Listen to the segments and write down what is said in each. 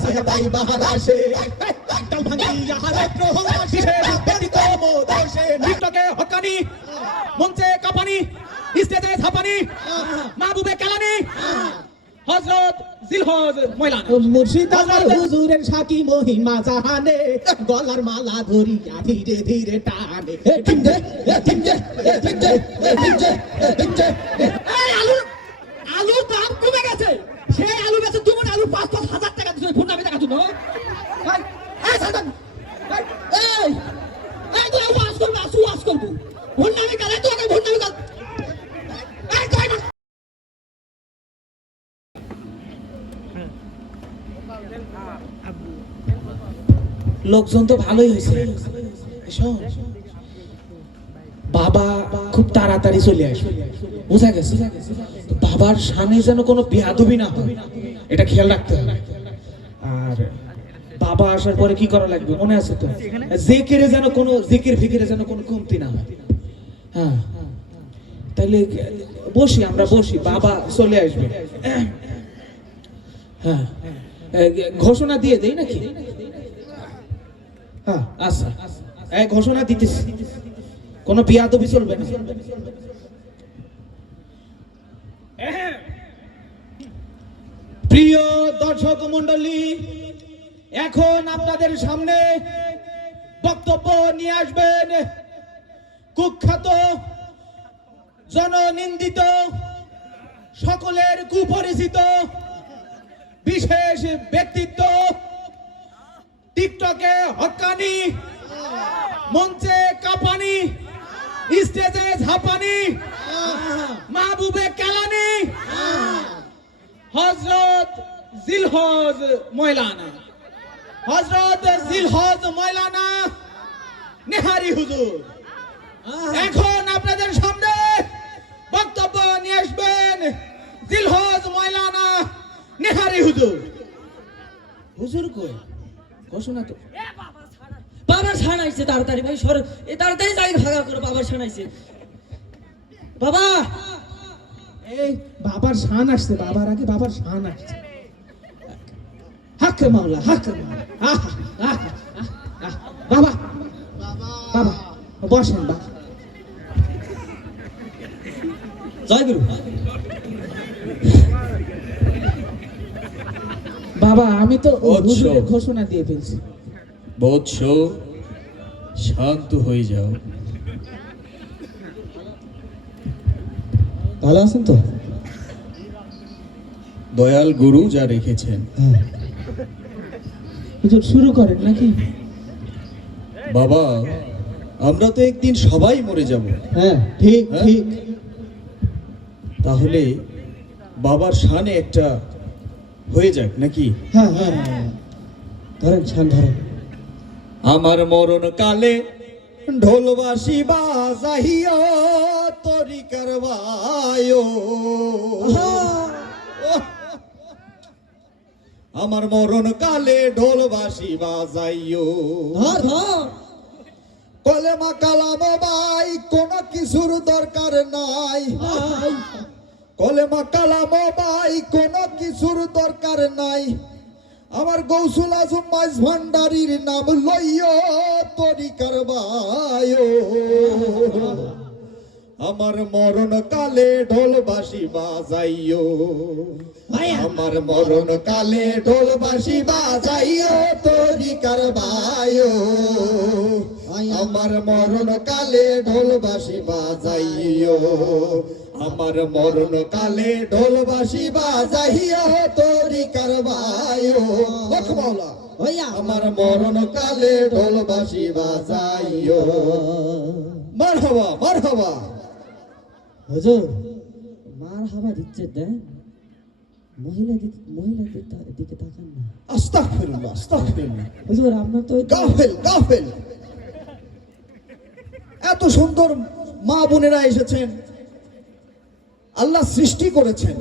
সাহেবাই বাহারাসে ডাল ভাঙিয়া রাত্র বিশেষ ব্যতিক্রম দোষে টিকটকে হকানি মঞ্চে কাঁপানি স্টেজে ঝাপানি মাহবুবে কেলানি হযরত জিলহজ ময়লানা মুর্শিদ আমার হুজুরের সাকি মহিমা জাহানে গলার মালা ধরিয়া ধীরে ধীরে টানে ঠিকজে ঠিকজে ঠিকজে ঠিকজে ঠিকজে এই আলুর দাম কমে গেছে সেই আলু বেচে তুমি আলু 5,000 টাকা দিছো ফোন নামে টাকা দিনো এই সালমান এই এই তুই ওয়াজ করবি ওয়াজ করবি ফোন নামে কালে তো আগে ফোন নামে কাল এই কই না লোকজন তো ভালোই হয়েছে শোন বাবা খুব তাড়াতাড়ি চলে আসবে বুঝা গেছে বাবার সামনে যেন কোনো বেয়াদবি না হয় এটা খেয়াল রাখতে হবে আর বাবা আসার পরে কি করা লাগবে মনে আছে তো জিকিরে যেন কোনো জিকির ফিকিরে যেন কোনো কমতি না হয় হ্যাঁ তাহলে আমরা বসি বাবা চলে আসবে হ্যাঁ ঘোষণা দিয়ে দেই নাকি হ্যাঁ আচ্ছা ঘোষণা দিতেছি কোনো বিয়াদবি চলবে না প্রিয় দর্শক মণ্ডলী এখন আপনাদের সামনে বক্তব্য নিয়ে আসবেন কুখ্যাত জননিন্দিত সকলের কুপরিচিত বিশেষ ব্যক্তিত্ব টিকটকে হক্কানি মঞ্চে কাঁপানি স্টেজে ঝাপানি মাহবুবে কেলানি হযরত জিলহজ ময়লানা নেহারি হুজুর এখন আপনাদের সামনে বক্তব্য নিয়ে আসবেন জিলহজ ময়লানা নেহারি হুজুর কই ঘোষণা তো বাবার ছানাইছে তাড়াতাড়ি ভাই সর তাড়াতাড়ি যাই ভাগা করো বাবার ছানাইছে বাবা এই বাবার শান আসছে বাবার আগে বাবার শান আসছে হক মাওলা বাবা বাবা বসেন বাবা জয় গুরু বাবা আমি তো হুজুরের ঘোষণা দিয়ে ফেলছি বৎস শান্ত হয়ে যাও ভালো আছেন তো দয়াল গুরু যা রেখেছেন হুজুর শুরু করেন নাকি বাবা আমরা তো একদিন সবাই মরে যাব হ্যাঁ ঠিক ঠিক তাহলে বাবার শানে একটা হয়ে যাক নাকি হ্যাঁ ধরেন শান ধরেন আমার মরণ কালে ঢোলবাসি বাজাইও তরিকার বায়ো আমার মরণ কালে ঢোলবাসি বাজাইও কলেমা কালাম ভাই কোন কিছুর দরকার নাই কলেমা কালাম ভাই কোন কিছুর দরকার নাই আমার গৌসুল আজম মাইজ ভান্ডারির নাম লইও তরিকার বায়ো আমার মরণ কালে ঢোলবাসি বাজাইও আমার মরণ কালে ঢোলবাসি বাজাইও তরিকার বায়ো আমার মরণ কালে ঢোলবাসি বাজাইও আমার মরণ কালে ঢোলবাসি বাজাইও তরিকার বায়ো মাওলা আমার মরণ কালে ঢোলবাসি বাজাইও মারহাবা হুজুর মার হাওয়া দিচ্ছে দেন মহিলাদের দিকে তাকান না আস্তাগফিরুল্লাহ হুজুর আপনার তো গাফেল এত সুন্দর মা বোনেরা এসেছেন আল্লাহ সৃষ্টি করেছেন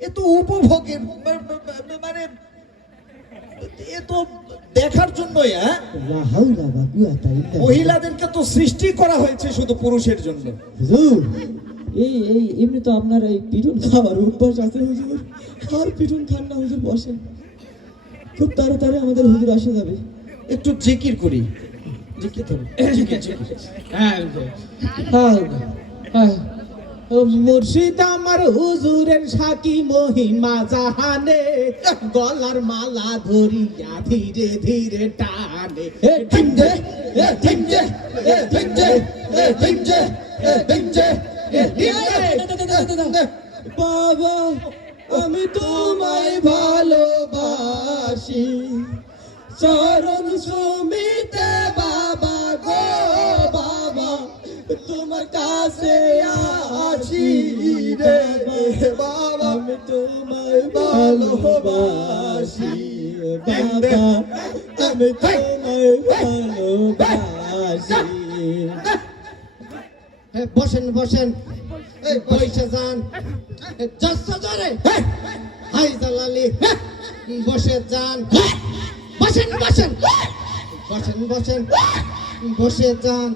এ তো উপভোগের মানে এ তো দেখার জন্যই মহিলাদেরকে তো সৃষ্টি করা হয়েছে শুধু পুরুষের জন্য হুজুর এই এমনি তো আপনার এই পিটুন খাওয়ার অভ্যাস আছে হুজুর আর পিটুন খান না হুজুর বসেন খুব তাড়াতাড়ি আমাদের হুজুর আসে যাবে। একটু জিকির করি। জিকির করো। জিকির, জিকির। হ্যাঁ, হ্যাঁ, হ্যাঁ। ও মুর্শিদ আমার হুজুরের সাকি মহিমা জাহানে, গলার মালা ধরিয়া ধীরে ধীরে টানে। ঠিক যে ঠিক যে ঠিক যে ঠিক যে ঠিক যে বাবা আমি তোমায় ভালোবাসি, চরণ সুমিতে বাবা গো বাবা, তোমার কাছে আছি রে বাবা, আমি তোমায় ভালোবাসি বাবা, আমি তোমায় ভালোবাসি। বসেন বসেন, এই বসে যান, জস্ত জোরে হাই জালালি, বসে যান, বসেন বসেন বসেন বসেন, বসে যান,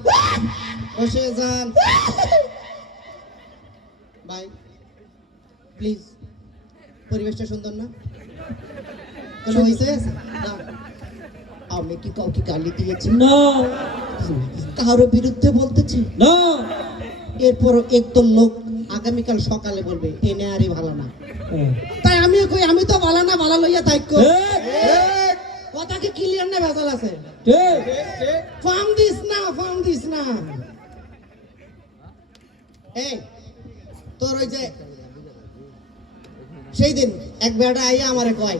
বসে যান। ভাই প্লিজ, পরিবেশটা সুন্দর না? কোনো হয়েছে না? আমি কি কাউকে গালি দিয়েছি? না কারো বিরুদ্ধে বলতেছি না, এরপর একদল লোক আগামীকাল সকালে বলবে এনে আরই ভালো না, তাই আমিও কই আমি তো ভালো না, ভালো লইয়া তাই কই। কথা কি ক্লিয়ার না ভেজাল আছে? ঠিক ফার্ম দিস না, ফার্ম দিস না। এই তোর ওই যে সেই দিন এক বেটা আইয়া আমারে কয়,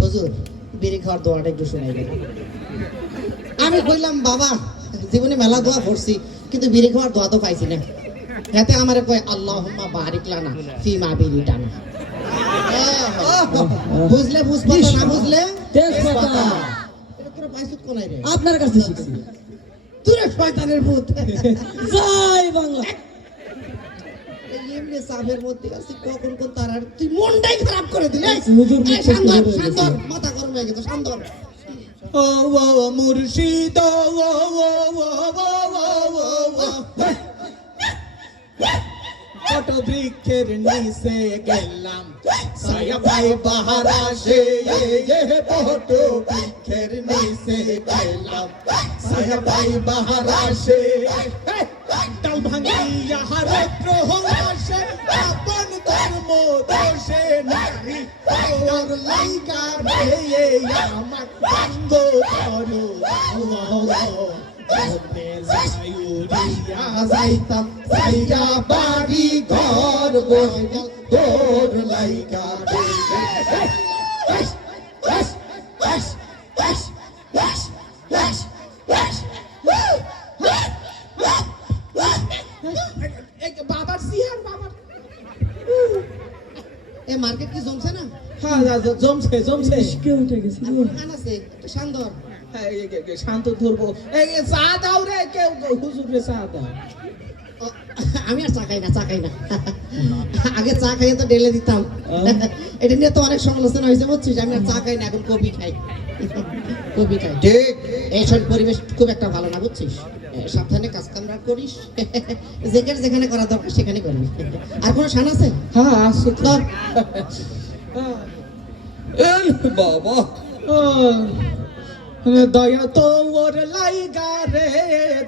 হুজুর বিড়ি খাওয়ার দোয়াটা একটু শোনাই দেন। আমি কইলাম বাবা জীবনে মেলা দোয়া পড়ছি, কিন্তু বিড়ি খাওয়ার দোয়া তো পাইছি না। হাতে আমারে কয় আল্লাহুম্মা বারিক লানা ফিমা বিরিটানা। বুঝলে বুঝবা না বুঝলে তেজপাতা এটা তোরা পাইছিস কোনায় রে? আপনার কাছে শিখছি। তুই শয়তানের ভূত। জয় বাংলা। এমনি সাবের মধ্যে আছি, কখন কোন তারার তুই মনটাই খারাপ করে দিলে। হুজুর মুখ শান্তর থেকে শান্তর, মাথা গরম হয়ে গেছে শান্তর। ও ও মুর্শিদ ও ও ও ও ও কত বৃক্ষের নিচে গেলাম, ছায়া পাই বাহার আসে, কত বৃক্ষের নিচে গেলাম, ছায়া পাই বাহার আসে, ডাল ভাঙিয়া রৌদ্র আসে, আপন ধর্ম দোষে নারী, তোর লাইকা রে আমার বন্ধ করো, যাইতাম সাইয়া বাড়ি ঘর বইল তোর লাইকা বাবার সিয়ার বাবার। এ মার্কেট কি জমছে না? হ্যাঁ জমছে জমছে। কে উঠে গেছে? আর কোনো গান আছে একটু শান্তর। শান্ত ধরবো, চা দাও রে, কেউ হুজুর রে চা দাও। ও, আমি আর চা খাই না, চা খাই না। আগে চা খাইয়ে তো ঢেলে দিতাম। এটা নিয়ে তো অনেক সমালোচনা হয়েছে বুঝছিস, আমি আর চা খাই না, এখন কফি খাই। কফি খাই। ঠিক। এইসব পরিবেশ খুব একটা ভালো না বুঝছিস, সাবধানে কাজ কামরা করিস, যেখানে যেখানে করা দরকার সেখানে করবি। আর কোনো শান আছে? হ্যাঁ আছে তো। ধর। বাবা দয়া তোর লাইগা রে,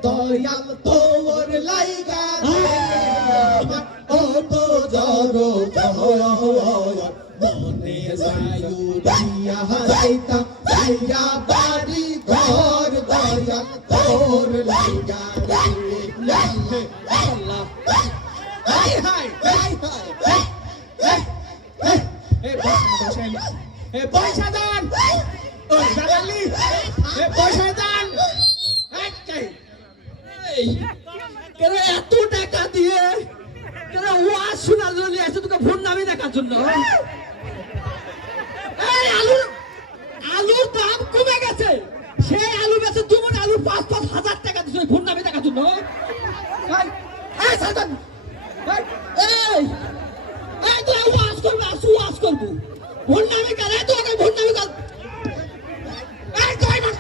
দয়াল তোর লাইগা রে, ও তো জড়ো মনে যায়ু দিয়া যাইতাম সাইয়া বাড়ি ঘর, দয়াল তোর লাইগা রে, আল্লাহ হাই হাই হাই হাই। এ বসেন, এ পয়সা দেন, ও জালালি, এ পয়সা দেন। কেন এত টাকা দিয়ে কেন ওয়াজ শোনার জন্য এসে তোকে ভোট নামে দেখার জন্য? এই আলুর দাম কমে গেছে, সেই আলু বেচে তুমি আলু 5,000 টাকা দিচ্ছ ভোট নামে দেখার জন্য। এই সালমান, এই এই তুই ওয়াজ করবি, আসু ওয়াজ করবো, ভোট নামে কাল, এই তো আগে ভোট নামে কাল। এই কই না